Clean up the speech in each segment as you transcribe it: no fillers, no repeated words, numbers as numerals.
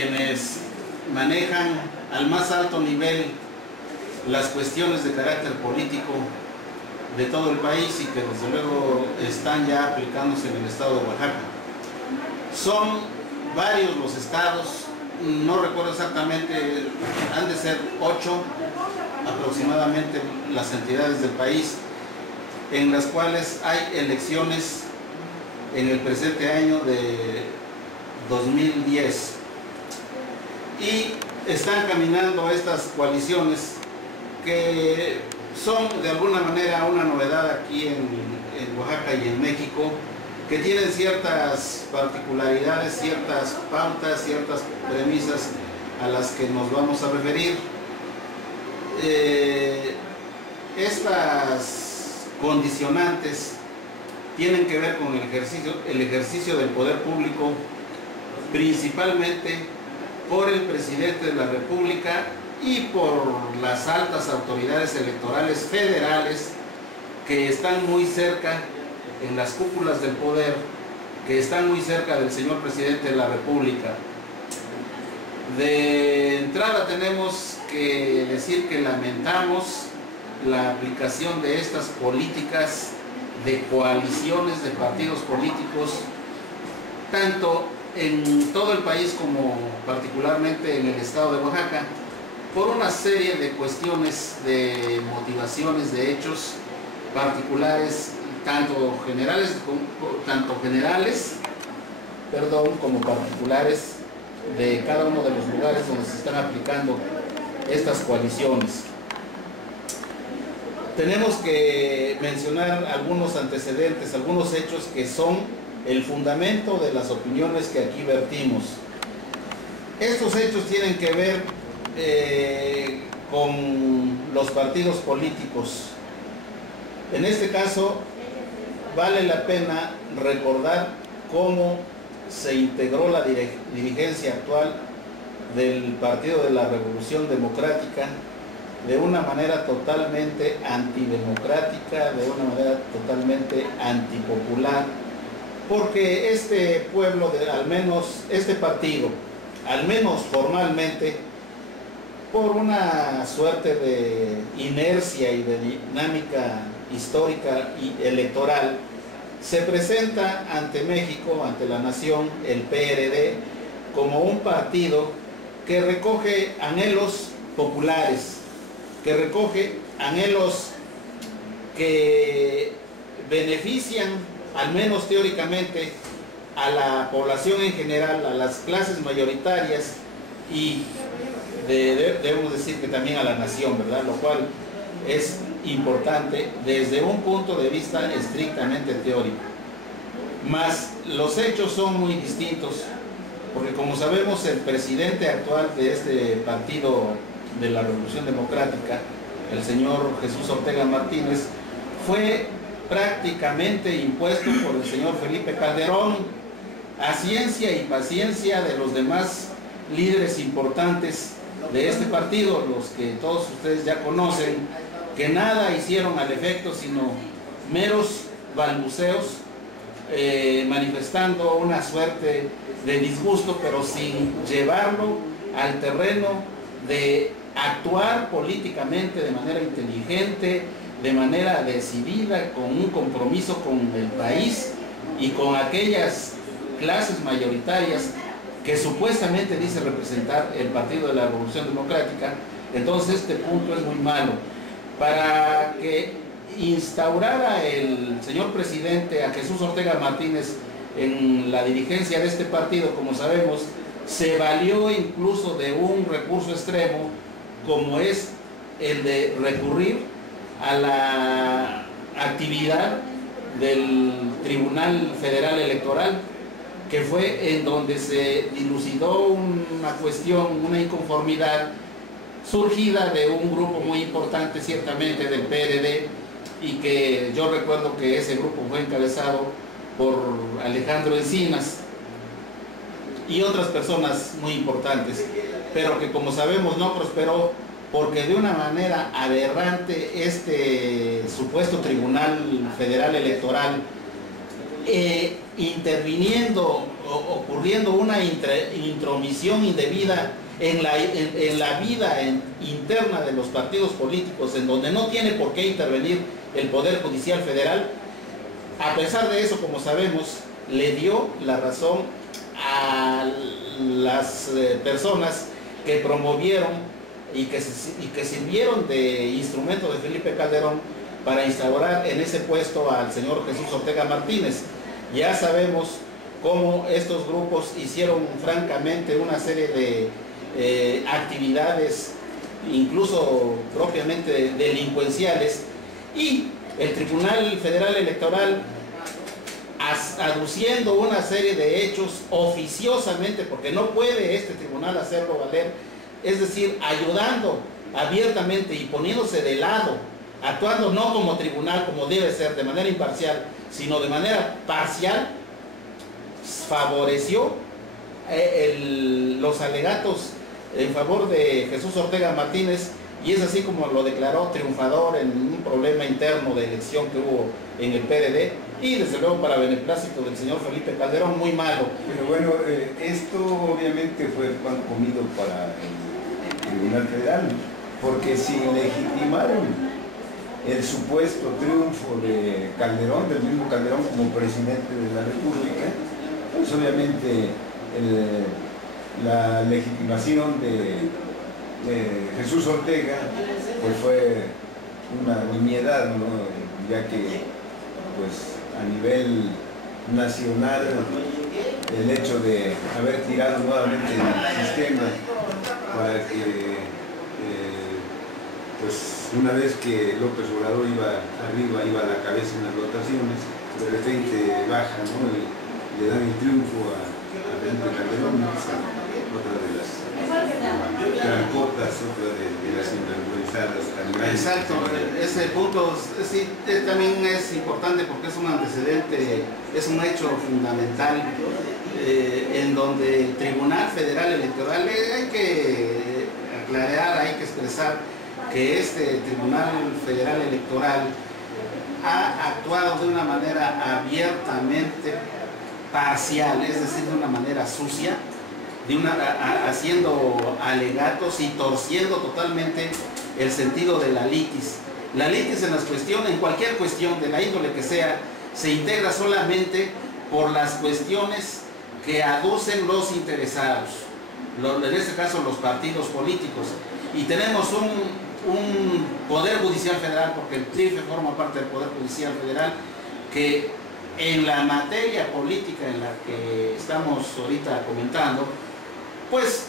quienes manejan al más alto nivel las cuestiones de carácter político de todo el país y que desde luego están ya aplicándose en el estado de Oaxaca. Son varios los estados, no recuerdo exactamente, han de ser 8 aproximadamente las entidades del país en las cuales hay elecciones en el presente año de 2010 y están caminando estas coaliciones que son de alguna manera una novedad aquí en Oaxaca y en México, que tienen ciertas particularidades, ciertas pautas, ciertas premisas a las que nos vamos a referir. Estas condicionantes tienen que ver con el ejercicio del poder público, principalmente por el presidente de la República y por las altas autoridades electorales federales que están muy cerca en las cúpulas del poder, que están muy cerca del señor presidente de la República. De entrada tenemos que decir que lamentamos la aplicación de estas políticas de coaliciones de partidos políticos, tanto en todo el país como particularmente en el estado de Oaxaca, por una serie de cuestiones, de motivaciones, de hechos particulares, tanto generales como particulares de cada uno de los lugares donde se están aplicando estas coaliciones. Tenemos que mencionar algunos antecedentes, algunos hechos que son el fundamento de las opiniones que aquí vertimos. Estos hechos tienen que ver con los partidos políticos. En este caso, vale la pena recordar cómo se integró la dirigencia actual del Partido de la Revolución Democrática de una manera totalmente antidemocrática, de una manera totalmente antipopular, porque este pueblo, este partido, al menos formalmente, por una suerte de inercia y de dinámica histórica y electoral, se presenta ante México, ante la nación, el PRD, como un partido que recoge anhelos populares, que recoge anhelos que benefician, al menos teóricamente, a la población en general, a las clases mayoritarias y debemos decir que también a la nación, ¿verdad? Lo cual es importante desde un punto de vista estrictamente teórico. Mas los hechos son muy distintos, porque como sabemos, el presidente actual de este Partido de la Revolución Democrática, el señor Jesús Ortega Martínez, fue prácticamente impuesto por el señor Felipe Calderón, a ciencia y paciencia de los demás líderes importantes de este partido, los que todos ustedes ya conocen, que nada hicieron al efecto sino meros balbuceos, manifestando una suerte de disgusto, pero sin llevarlo al terreno de actuar políticamente de manera inteligente, de manera decidida, con un compromiso con el país y con aquellas clases mayoritarias que supuestamente dice representar el Partido de la Revolución Democrática. Entonces este punto es muy malo. Para que instaurara el señor presidente a Jesús Ortega Martínez en la dirigencia de este partido, como sabemos, se valió incluso de un recurso extremo, como es el de recurrir a la actividad del Tribunal Federal Electoral, que fue en donde se dilucidó una cuestión, una inconformidad surgida de un grupo muy importante ciertamente del PRD, y que yo recuerdo que ese grupo fue encabezado por Alejandro Encinas y otras personas muy importantes, pero que como sabemos no prosperó, porque de una manera aberrante este supuesto Tribunal Federal Electoral interviniendo, ocurriendo una intromisión indebida en la vida interna de los partidos políticos, en donde no tiene por qué intervenir el Poder Judicial Federal. A pesar de eso, como sabemos, le dio la razón a las personas que promovieron y que sirvieron de instrumento de Felipe Calderón para instaurar en ese puesto al señor Jesús Ortega Martínez. Ya sabemos cómo estos grupos hicieron francamente una serie de actividades, incluso propiamente delincuenciales, y el Tribunal Federal Electoral, aduciendo una serie de hechos oficiosamente, porque no puede este tribunal hacerlo valer, es decir, ayudando abiertamente y poniéndose de lado, actuando no como tribunal, como debe ser, de manera imparcial, sino de manera parcial, favoreció los alegatos en favor de Jesús Ortega Martínez, y es así como lo declaró triunfador en un problema interno de elección que hubo en el PRD, y desde luego para beneplácito del señor Felipe Calderón, muy malo. Pero bueno, esto obviamente fue el pan comido para el Tribunal Federal, porque si legitimaron el supuesto triunfo de Calderón, del mismo Calderón como presidente de la República, pues obviamente la legitimación de Jesús Ortega pues fue una nimiedad, ¿no? Ya que pues a nivel nacional el hecho de haber tirado nuevamente el sistema para que pues una vez que López Obrador iba arriba, iba a la cabeza en las votaciones, de repente baja, ¿no? Y le dan el triunfo a Felipe Calderón, otra de las trancotas, otra de las sinvergüenzadas tan. Exacto, ese punto sí, también es importante porque es un antecedente, es un hecho fundamental en donde el Tribunal Federal Electoral, hay que aclarar, hay que expresar que este Tribunal Federal Electoral ha actuado de una manera abiertamente parcial, es decir, de una manera sucia, haciendo alegatos y torciendo totalmente el sentido de la litis. La litis en cualquier cuestión de la índole que sea, se integra solamente por las cuestiones que aducen los interesados, en este caso los partidos políticos, y tenemos un Poder Judicial Federal, porque el TRIFE forma parte del Poder Judicial Federal, que en la materia política en la que estamos ahorita comentando, pues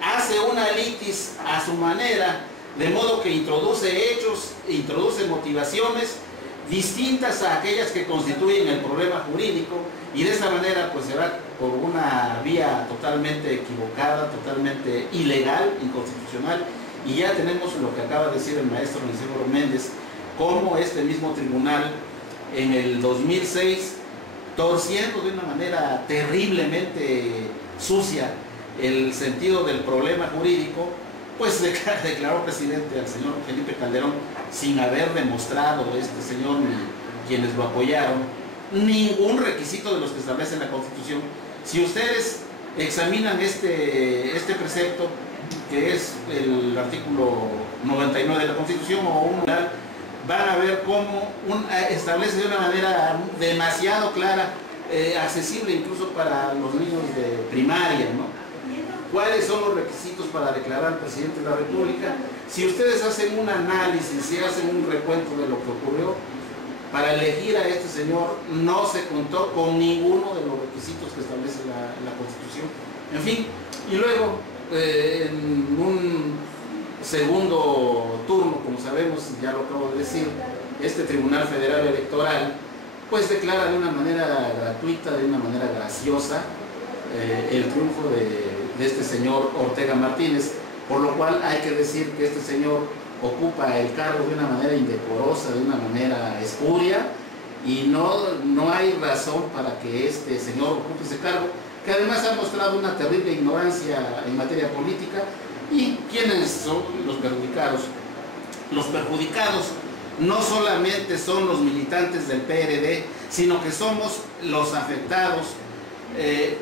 hace una litis a su manera, de modo que introduce hechos, introduce motivaciones distintas a aquellas que constituyen el problema jurídico, y de esta manera pues se va por una vía totalmente equivocada, totalmente ilegal, inconstitucional. Y ya tenemos lo que acaba de decir el maestro Nicéforo Méndez, cómo este mismo tribunal en el 2006, torciendo de una manera terriblemente sucia el sentido del problema jurídico, pues declaró presidente al señor Felipe Calderón sin haber demostrado este señor ni quienes lo apoyaron ningún requisito de los que establece la Constitución. Si ustedes examinan este precepto, que es el artículo 99 de la Constitución, van a ver cómo establece de una manera demasiado clara, accesible incluso para los niños de primaria, ¿no? ¿Cuáles son los requisitos para declarar presidente de la República? Si ustedes hacen un análisis, si hacen un recuento de lo que ocurrió, para elegir a este señor no se contó con ninguno de los requisitos que establece la Constitución. En fin, y luego, en un segundo turno, como sabemos, ya lo acabo de decir, este Tribunal Federal Electoral pues declara de una manera gratuita, de una manera graciosa, el triunfo de este señor Ortega Martínez, por lo cual hay que decir que este señor ocupa el cargo de una manera indecorosa, de una manera espuria, y no hay razón para que este señor ocupe ese cargo, que además ha mostrado una terrible ignorancia en materia política. ¿Y quiénes son los perjudicados? Los perjudicados no solamente son los militantes del PRD, sino que somos los afectados,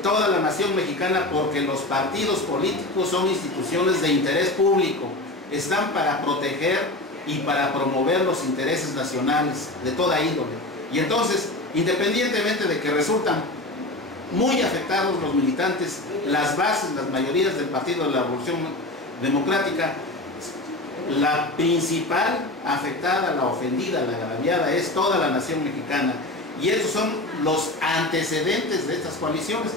toda la nación mexicana, porque los partidos políticos son instituciones de interés público, están para proteger y para promover los intereses nacionales de toda índole. Y entonces, independientemente de que resultan muy afectados los militantes, las bases, las mayorías del Partido de la Revolución Democrática, la principal afectada, la ofendida, la agraviada es toda la nación mexicana. Y esos son los antecedentes de estas coaliciones.